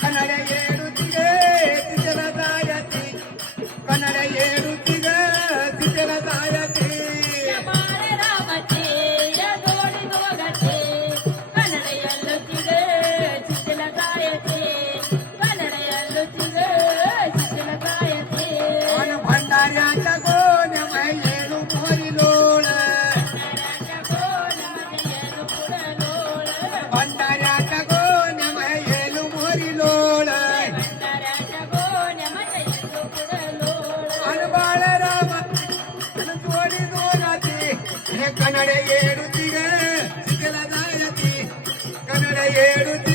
Kannada ஏ ಕೆಲದಾಯತಿ Kannada ए